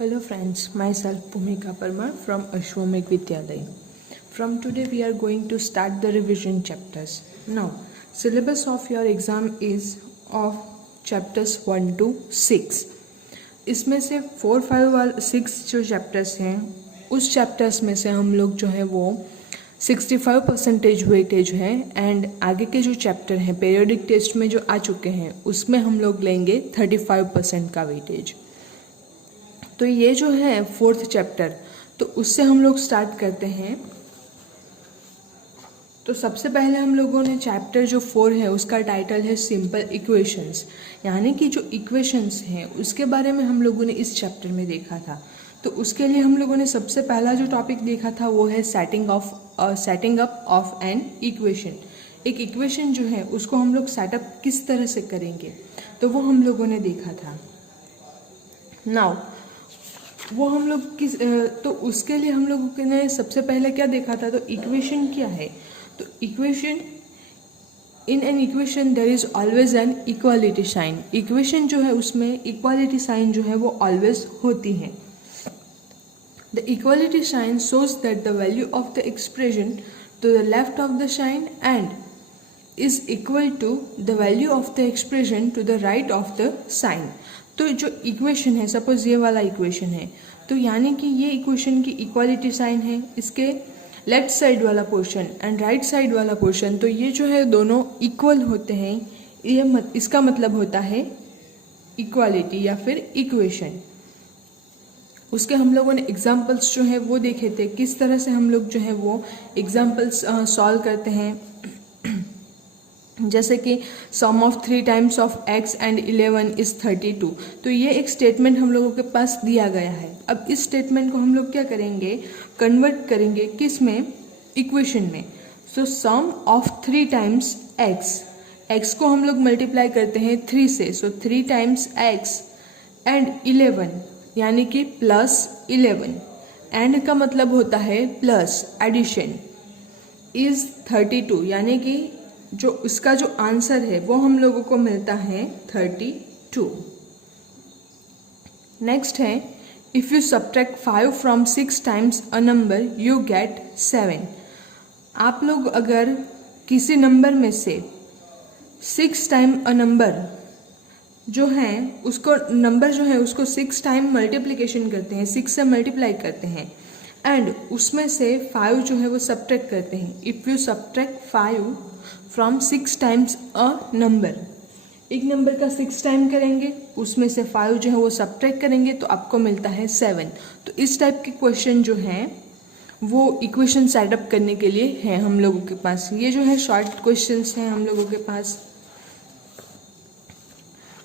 Hello friends, myself Bhumika Parmar from Ashwamekh Vidyalaya. From today we are going to start the revision chapters. Now, syllabus of your exam is of chapters 1 to 6. इसमें से 4, 5 और 6 जो chapters हैं उस chapters में से हम लोग जो है वो 65% वेटेज है एंड आगे के जो चैप्टर हैं पीरियोडिक टेस्ट में जो आ चुके हैं उसमें हम लोग लेंगे 35% का वेटेज। तो ये जो है 4th चैप्टर, तो उससे हम लोग स्टार्ट करते हैं। तो सबसे पहले हम लोगों ने चैप्टर जो 4 है उसका टाइटल है सिंपल इक्वेशंस, यानी कि जो इक्वेशंस हैं उसके बारे में हम लोगों ने इस चैप्टर में देखा था। तो उसके लिए हम लोगों ने सबसे पहला जो टॉपिक देखा था वो है setting up of an equation. एक इक्वेशन जो है उसको हम लोग सेटअप किस तरह से करेंगे तो वो हम लोगों ने देखा था। नाउ वो हम लोग तो उसके लिए हम लोगों ने सबसे पहले क्या देखा था, तो इक्वेशन क्या है। तो equation, in an equation there is always an equality sign. Equation जो है उसमें इक्वालिटी साइन जो है वो ऑलवेज होती है। The equality sign shows that the value of the expression to the left of the sign and is equal to the value of the expression to the right of the sign। तो जो equation है, suppose ये वाला equation है, तो यानी कि ये इक्वेशन की इक्वालिटी साइन है, इसके लेफ्ट साइड वाला पोर्शन एंड राइट साइड वाला पोर्शन, तो ये जो है दोनों इक्वल होते हैं। इसका मतलब होता है इक्वालिटी या फिर इक्वेशन। उसके हम लोगों ने एग्जाम्पल्स जो है वो देखे थे, किस तरह से हम लोग जो है वो एग्जाम्पल्स सॉल्व करते हैं। जैसे कि sum of 3 times of x and 11 is 32। तो ये एक स्टेटमेंट हम लोगों के पास दिया गया है। अब इस स्टेटमेंट को हम लोग क्या करेंगे, कन्वर्ट करेंगे किस में, इक्वेशन में। सो सम ऑफ 3 टाइम्स x को हम लोग मल्टीप्लाई करते हैं 3 से, सो 3 टाइम्स x एंड 11 यानी कि प्लस 11, एंड का मतलब होता है प्लस एडिशन, इज 32 यानी कि जो उसका जो आंसर है वो हम लोगों को मिलता है 32। नेक्स्ट है if you subtract 5 from 6 times a number you get 7। आप लोग अगर किसी नंबर में से 6 टाइम अ नंबर जो है उसको नंबर जो है उसको 6 टाइम मल्टीप्लिकेशन करते हैं, 6 से मल्टीप्लाई करते हैं एंड उसमें से 5 जो है वो सब्ट्रैक्ट करते हैं। If you subtract 5 from 6 times a number, एक नंबर का 6 टाइम करेंगे, उसमें से 5 जो है वो सब्ट्रैक्ट करेंगे तो आपको मिलता है 7। तो इस टाइप के क्वेश्चन जो हैं वो इक्वेशन सेटअप करने के लिए है हम लोगों के पास। ये जो है शॉर्ट क्वेश्चंस हैं हम लोगों के पास।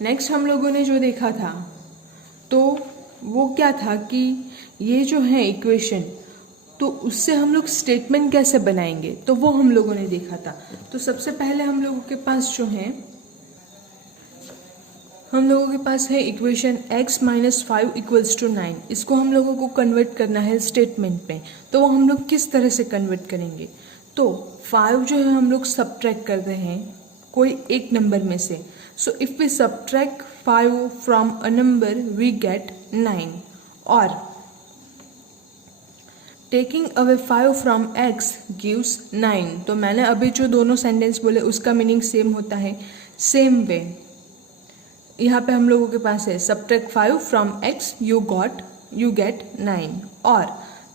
नेक्स्ट हम लोगों ने जो देखा था तो वो क्या था कि ये जो है इक्वेशन, तो उससे हम लोग स्टेटमेंट कैसे बनाएंगे तो वो हम लोगों ने देखा था। तो सबसे पहले हम लोगों के पास जो है, हम लोगों के पास है equation x minus 5 equals to 9। इसको हम लोगों को कन्वर्ट करना है स्टेटमेंट में। तो वो हम लोग किस तरह से कन्वर्ट करेंगे, तो 5 जो है हम लोग सब्ट्रैक्ट कर रहे हैं कोई एक नंबर में से। So if we subtract 5 from a number we get 9, और taking away 5 from x gives 9। तो मैंने अभी जो दोनों सेंटेंस बोले उसका मीनिंग सेम होता है। सेम वे यहाँ पे हम लोगों के पास है subtract 5 from x you get 9, और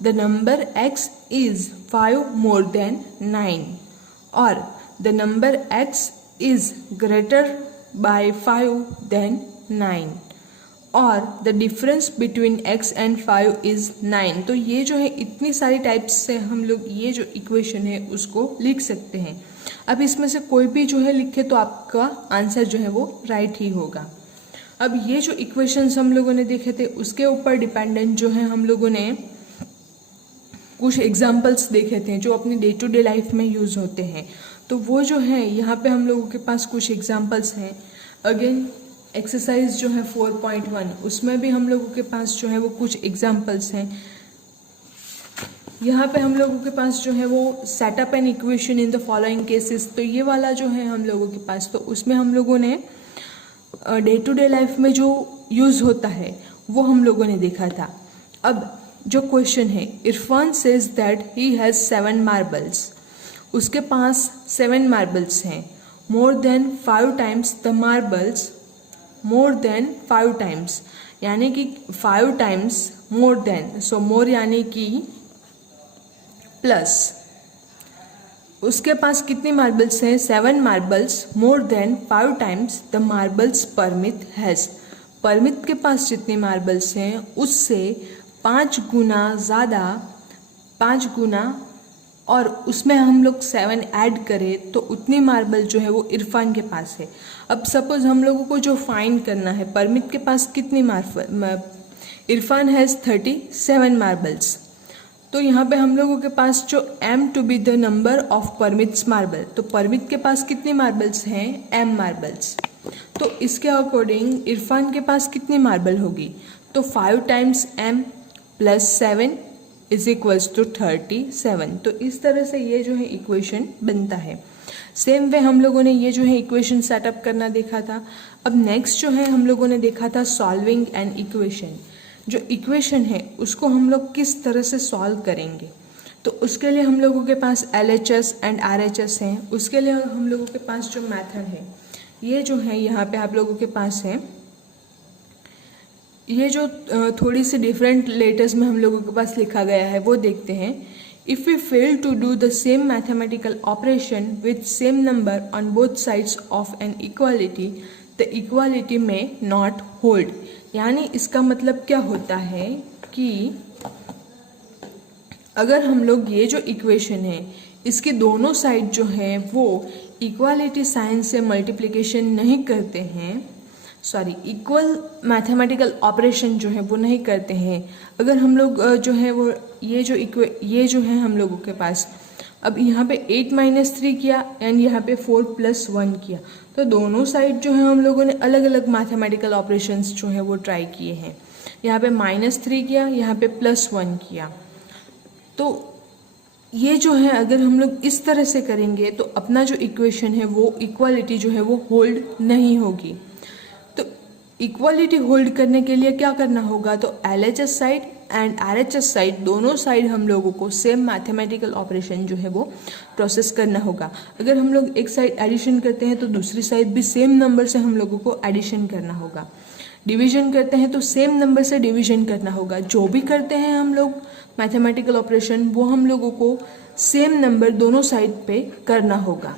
the number x is 5 more than 9, और the number x is greater by 5 than 9, और the difference between x and 5 is 9। तो ये जो है इतनी सारी टाइप्स से हम लोग ये जो इक्वेशन है उसको लिख सकते हैं। अब इसमें से कोई भी जो है लिखे तो आपका आंसर जो है वो राइट ही होगा। अब ये जो इक्वेशंस हम लोगों ने देखे थे उसके ऊपर डिपेंडेंट जो है हम लोगों ने कुछ एग्जाम्पल्स देखे थे जो अपनी डे टू डे लाइफ में यूज़ होते हैं। तो वो जो है यहाँ पे हम लोगों के पास कुछ एग्जाम्पल्स हैं। अगेन एक्सरसाइज जो है 4.1 उसमें भी हम लोगों के पास जो है वो कुछ एग्जाम्पल्स हैं। यहाँ पे हम लोगों के पास जो है वो setup an equation in the following cases, तो ये वाला जो है हम लोगों के पास, तो उसमें हम लोगों ने डे टू डे लाइफ में जो यूज़ होता है वो हम लोगों ने देखा था। अब जो क्वेश्चन है, Irfan says that he has 7 marbles, उसके पास 7 मार्बल्स हैं। मोर than 5 times the marbles, more than 5 times यानी कि 5 टाइम्स मोर देन, सो मोर यानी कि प्लस, उसके पास कितनी मार्बल्स हैं? 7 marbles. More than 5 times the marbles Parmit has, Parmit के पास जितनी मार्बल्स हैं उससे 5 गुना ज़्यादा, 5 गुना, और उसमें हम लोग 7 ऐड करें तो उतनी मार्बल जो है वो इरफान के पास है। अब सपोज हम लोगों को जो फाइंड करना है, परमित के पास कितनी इरफान हैज़ 37 मार्बल्स। तो यहाँ पे हम लोगों के पास जो m to be the number of Parmit's marble, तो परमित के पास कितनी मार्बल्स हैं? m marbles. तो इसके अकॉर्डिंग इरफान के पास कितनी मार्बल होगी? तो 5 times m plus 7 is equals to 37। तो इस तरह से ये जो है इक्वेशन बनता है। सेम वे हम लोगों ने ये जो है इक्वेशन सेटअप करना देखा था। अब नेक्स्ट जो है हम लोगों ने देखा था सॉल्विंग एन इक्वेशन। जो इक्वेशन है उसको हम लोग किस तरह से सॉल्व करेंगे, तो उसके लिए हम लोगों के पास LHS एंड RHS हैं। उसके लिए हम लोगों के पास जो मेथड है, ये जो है यहाँ पे आप लोगों के पास है, ये जो थोड़ी सी डिफरेंट लेटर्स में हम लोगों के पास लिखा गया है वो देखते हैं। If we fail to do the same mathematical operation with same number on both sides of an equality, the equality may not hold. यानी इसका मतलब क्या होता है कि अगर हम लोग ये जो इक्वेशन है इसके दोनों साइड जो है वो इक्वालिटी साइन से मल्टीप्लिकेशन नहीं करते हैं, सॉरी इक्वल मैथमेटिकल ऑपरेशन जो है वो नहीं करते हैं, अगर हम लोग जो है वो ये जो है हम लोगों के पास, अब यहाँ पे 8 - 3 किया एंड यहाँ पे 4 + 1 किया, तो दोनों साइड जो है हम लोगों ने अलग अलग मैथमेटिकल ऑपरेशंस जो है वो ट्राई किए हैं। यहाँ पे -3 किया, यहाँ पे +1 किया। तो ये जो है अगर हम लोग इस तरह से करेंगे तो अपना जो इक्वेशन है वो इक्वालिटी जो है वो होल्ड नहीं होगी। तो इक्वालिटी होल्ड करने के लिए क्या करना होगा, तो LHS side and RHS side दोनों साइड हम लोगों को सेम मैथमेटिकल ऑपरेशन जो है वो प्रोसेस करना होगा। अगर हम लोग एक साइड एडिशन करते हैं तो दूसरी साइड भी सेम नंबर से हम लोगों को एडिशन करना होगा। डिवीजन करते हैं तो सेम नंबर से डिवीजन करना होगा। जो भी करते हैं हम लोग मैथमेटिकल ऑपरेशन वो हम लोगों को सेम नंबर दोनों साइड पे करना होगा।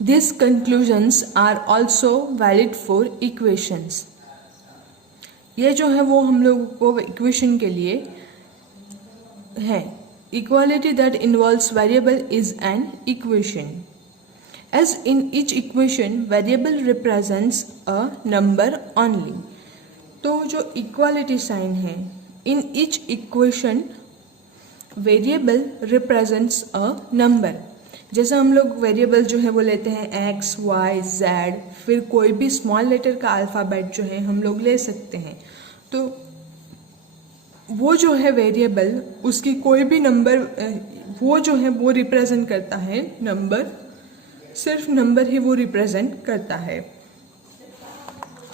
These conclusions are also valid for equations. ये जो है वो हम लोगों को इक्वेशन के लिए है। Equality that involves variable is an equation. As in each equation, variable represents a number only. तो जो इक्वालिटी साइन है, in each equation, variable represents a number. जैसे हम लोग वेरिएबल जो है वो लेते हैं x, y, z, फिर कोई भी स्मॉल लेटर का अल्फ़ाबेट जो है हम लोग ले सकते हैं। तो वो जो है वेरिएबल, उसकी कोई भी नंबर वो जो है वो रिप्रेजेंट करता है नंबर, सिर्फ नंबर ही वो रिप्रेजेंट करता है।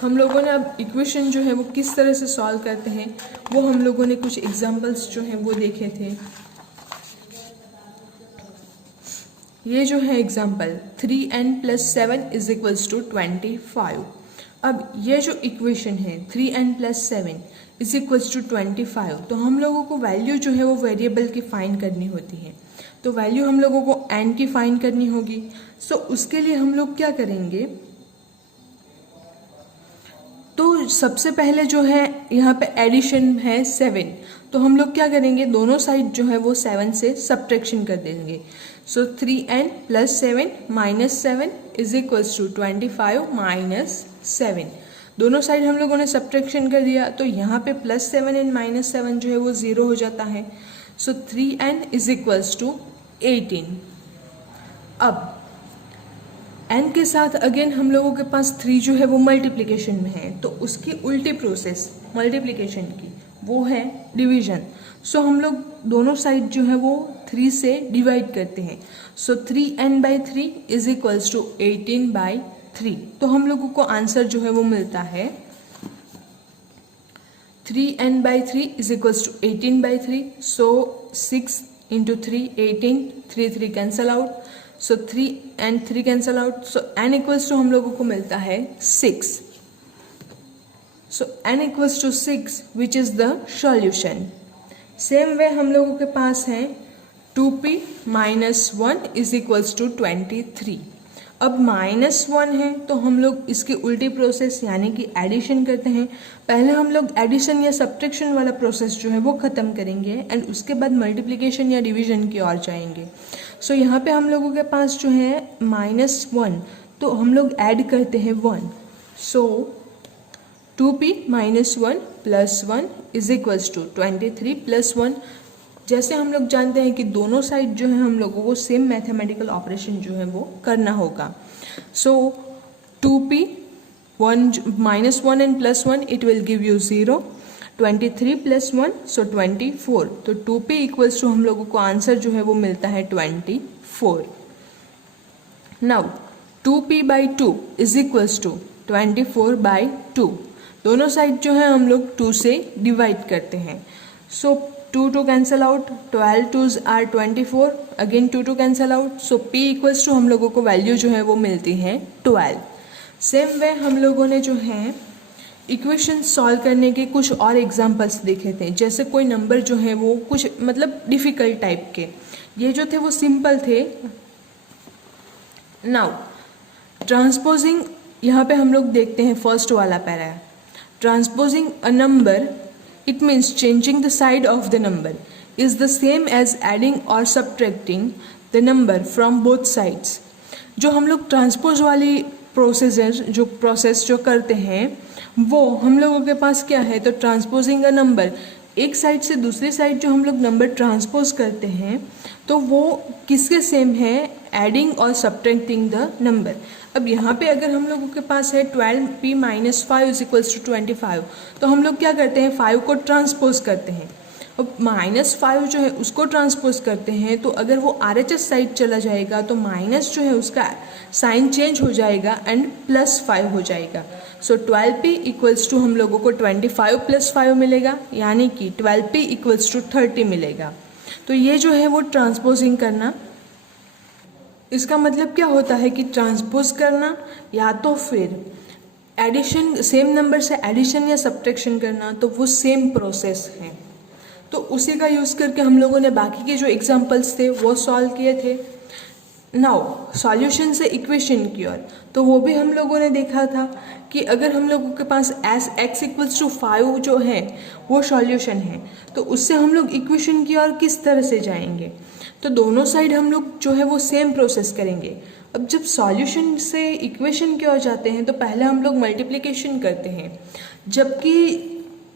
हम लोगों ने अब इक्वेशन जो है वो किस तरह से सॉल्व करते हैं वो हम लोगों ने कुछ एग्जांपल्स जो हैं वो देखे थे। ये जो है एग्जाम्पल 3n + 7 = 25। अब ये जो इक्वेशन है 3n + 7 = 25, तो हम लोगों को वैल्यू जो है वो वेरिएबल की फाइंड करनी होती है। तो वैल्यू हम लोगों को n की फाइंड करनी होगी। सो उसके लिए हम लोग क्या करेंगे, तो सबसे पहले जो है यहाँ पे एडिशन है 7, तो हम लोग क्या करेंगे, दोनों साइड जो है वो 7 से सब्ट्रैक्शन कर देंगे। सो 3n + 7 - 7 = 25 - 7। दोनों साइड हम लोगों ने सब्ट्रैक्शन कर दिया, तो यहाँ पे +7 एंड -7 जो है वो 0 हो जाता है। सो 3n = 18। अब n के साथ अगेन हम लोगों के पास 3 जो है वो मल्टीप्लिकेशन में है, तो उसकी उल्टी प्रोसेस मल्टीप्लिकेशन की वो है डिवीजन। सो हम लोग दोनों साइड जो है वो 3 से डिवाइड करते हैं। सो 3n/3 = 18/3। तो हम लोगों को आंसर जो है वो मिलता है 3n/3 is equals to 18/3. So 6 into 3, 18, 3 3 cancel out. So 3 and 3 cancel out. So n equals to हम लोगों को मिलता है 6. So n equals to 6 which is the solution. Same way हम लोगों के पास है 2p minus 1 is equals to 23. अब -1 है तो हम लोग इसकी उल्टी प्रोसेस यानी कि एडिशन करते हैं. पहले हम लोग एडिशन या सब्ट्रैक्शन वाला प्रोसेस जो है वो ख़त्म करेंगे एंड उसके बाद मल्टीप्लिकेशन या डिवीजन की ओर जाएंगे. सो यहाँ पे हम लोगों के पास जो है -1 तो हम लोग ऐड करते हैं 1. सो 2p minus 1 plus 1 is equals to 23 plus 1. जैसे हम लोग जानते हैं कि दोनों साइड जो है हम लोगों को सेम मैथमेटिकल ऑपरेशन जो है वो करना होगा. सो 2p 1 minus 1 and plus 1 it will give you 0. 23 plus 1 so 24. तो 2p equals to हम लोगों को आंसर जो है वो मिलता है 24. Now 2p by 2 is equals to 24 by 2. दोनों साइड जो है हम लोग 2 से डिवाइड करते हैं. So 2 cancel out, 12 2s are 24, again 2 cancel out. So p equals to हम लोगों को वैल्यू जो है वो मिलती है 12. सेम वे हम लोगों ने जो है इक्वेशन सॉल्व करने के कुछ और एग्जांपल्स देखे थे. जैसे कोई नंबर जो है वो कुछ मतलब डिफ़िकल्ट टाइप के, ये जो थे वो सिंपल थे. नाउ ट्रांसपोजिंग, यहाँ पे हम लोग देखते हैं फर्स्ट वाला para. Transposing a number, it means changing the side of the number is the same as adding or subtracting the number from both sides. जो हम लोग ट्रांसपोज वाली प्रोसेस जो करते हैं वो हम लोगों के पास क्या है, तो ट्रांसपोजिंग अ नंबर, एक साइड से दूसरी साइड जो हम लोग नंबर ट्रांसपोज करते हैं तो वो किसके सेम है, एडिंग और सब्ट्रैक्टिंग द नंबर. अब यहाँ पे अगर हम लोगों के पास है 12p minus 5 is equals to 25, तो हम लोग क्या करते हैं 5 को ट्रांसपोज करते हैं. अब -5 जो है उसको ट्रांसपोज करते हैं तो अगर वो RHS साइड चला जाएगा तो माइनस जो है उसका साइन चेंज हो जाएगा एंड +5 हो जाएगा. सो 12p इक्वल्स टू हम लोगों को 25 + 5 मिलेगा, यानी कि 12p इक्वल्स टू 30 मिलेगा. तो ये जो है वो ट्रांसपोजिंग करना, इसका मतलब क्या होता है कि ट्रांसपोज करना या तो फिर एडिशन, सेम नंबर से एडिशन या सब्ट्रैक्शन करना, तो वो सेम प्रोसेस है. तो उसी का यूज़ करके हम लोगों ने बाकी के जो एग्जांपल्स थे वो सॉल्व किए थे. नाउ सॉल्यूशन से इक्वेशन की ओर, तो वो भी हम लोगों ने देखा था कि अगर हम लोगों के पास x इक्वल्स टू 5 जो है वो सॉल्यूशन है तो उससे हम लोग इक्वेशन की ओर किस तरह से जाएंगे. तो दोनों साइड हम लोग जो है वो सेम प्रोसेस करेंगे. अब जब सॉल्यूशन से इक्वेशन की ओर जाते हैं तो पहले हम लोग मल्टीप्लिकेशन करते हैं, जबकि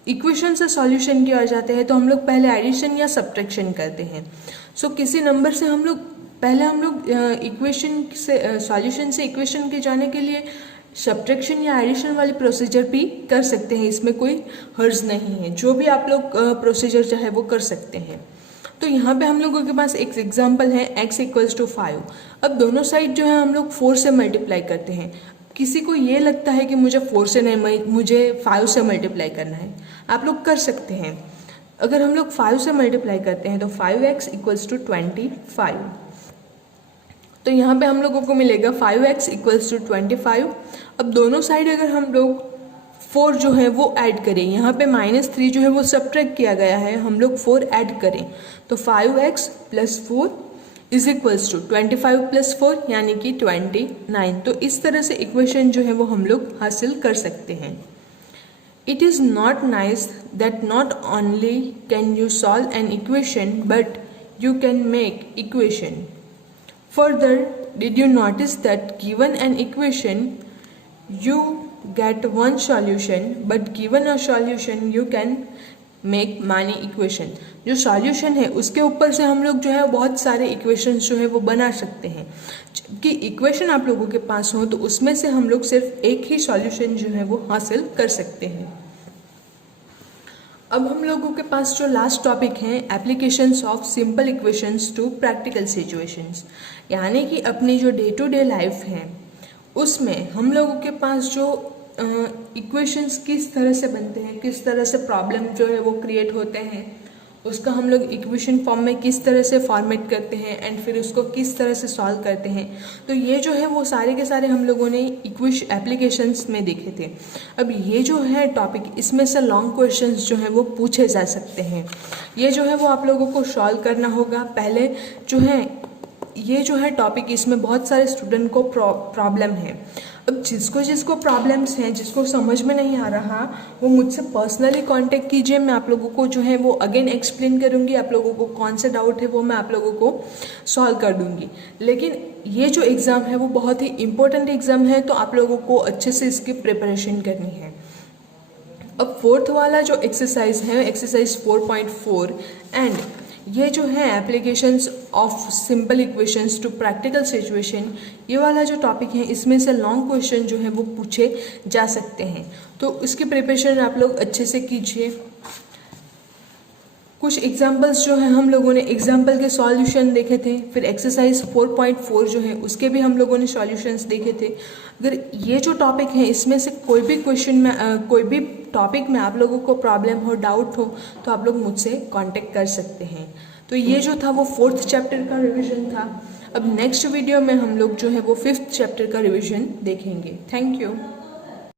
इक्वेशन से सॉल्यूशन की ओर जाते हैं तो हम लोग पहले एडिशन या सब्ट्रैक्शन करते हैं. सो किसी नंबर से हम लोग इक्वेशन से सॉल्यूशन से इक्वेशन के जाने के लिए सब्ट्रैक्शन या एडिशन वाली प्रोसीजर भी कर सकते हैं, इसमें कोई हर्ज नहीं है. जो भी आप लोग प्रोसीजर चाहे वो कर सकते हैं. तो यहाँ पे हम लोगों के पास एक एग्जांपल है x इक्वल्स टू 5. अब दोनों साइड जो है हम लोग 4 से मल्टीप्लाई करते हैं. किसी को ये लगता है कि मुझे 4 से नहीं, मुझे 5 से मल्टीप्लाई करना है, आप लोग कर सकते हैं. अगर हम लोग 5 से मल्टीप्लाई करते हैं तो 5x इक्वल्स टू 25. तो यहाँ पे हम लोगों को मिलेगा 5x इक्वल्स टू 25. अब दोनों साइड अगर हम लोग 4 जो है वो ऐड करें, यहाँ पे -3 जो है वो सब्ट्रैक्ट किया गया है, हम लोग 4 ऐड करें तो 5x + 4 इज इक्वल्स टू 25 + 4 यानी कि 29. तो इस तरह से इक्वेशन जो है वो हम लोग हासिल कर सकते हैं. It is not nice that not only can you solve an equation but you can make equation. Further, did you notice that given an equation, you get one solution, but given a solution, you can make many equation. जो solution है उसके ऊपर से हम लोग जो है बहुत सारे equations जो है वो बना सकते हैं. कि equation आप लोगों के पास हो तो उसमें से हम लोग सिर्फ एक ही solution जो है वो हासिल कर सकते हैं. अब हम लोगों के पास जो लास्ट टॉपिक है applications of simple equations to practical situations, यानी कि अपनी जो डे टू डे लाइफ है उसमें हम लोगों के पास जो इक्वेशंस किस तरह से बनते हैं, किस तरह से प्रॉब्लम जो है वो क्रिएट होते हैं, उसका हम लोग इक्वेशन फॉर्म में किस तरह से फॉर्मेट करते हैं एंड फिर उसको किस तरह से सॉल्व करते हैं। तो ये जो है वो सारे के सारे हम लोगों ने इक्वेशन एप्लीकेशंस में देखे थे। अब ये जो है टॉपिक, इसमें से लॉन्ग क्वेश्चंस जो है वो पूछे जा सकते हैं। ये जो है वो आप लोगों को सॉल्व करना होगा। पहले जो है ये जो है टॉपिक, इसमें बहुत सारे स्टूडेंट को प्रॉब्लम है। अब जिसको जिसको प्रॉब्लम्स हैं, जिसको समझ में नहीं आ रहा, वो मुझसे पर्सनली कांटेक्ट कीजिए। मैं आप लोगों को जो है वो अगेन एक्सप्लेन करूँगी। आप लोगों को कौन सा डाउट है वो मैं आप लोगों को सॉल्व कर दूँगी। लेकिन ये जो एग्ज़ाम है वो बहुत ही इम्पोर्टेंट एग्ज़ाम है, तो आप लोगों को अच्छे से इसकी प्रिपरेशन करनी है। अब फोर्थ वाला जो एक्सरसाइज है, एक्सरसाइज 4.4 एंड ये जो है applications of simple equations to practical situation, ये वाला जो टॉपिक है, इसमें से लॉन्ग क्वेश्चन जो है वो पूछे जा सकते हैं। तो इसकी प्रिपरेशन आप लोग अच्छे से कीजिए। कुछ एग्जाम्पल्स जो है हम लोगों ने एग्जाम्पल के सॉल्यूशन देखे थे, फिर एक्सरसाइज 4.4 जो है उसके भी हम लोगों ने सॉल्यूशंस देखे थे। अगर ये जो टॉपिक है इसमें से कोई भी क्वेश्चन में, कोई भी टॉपिक में आप लोगों को प्रॉब्लम हो, डाउट हो, तो आप लोग मुझसे कांटेक्ट कर सकते हैं। तो ये जो था वो 4th चैप्टर का रिविजन था। अब नेक्स्ट वीडियो में हम लोग जो है वो 5th चैप्टर का रिविजन देखेंगे। Thank you.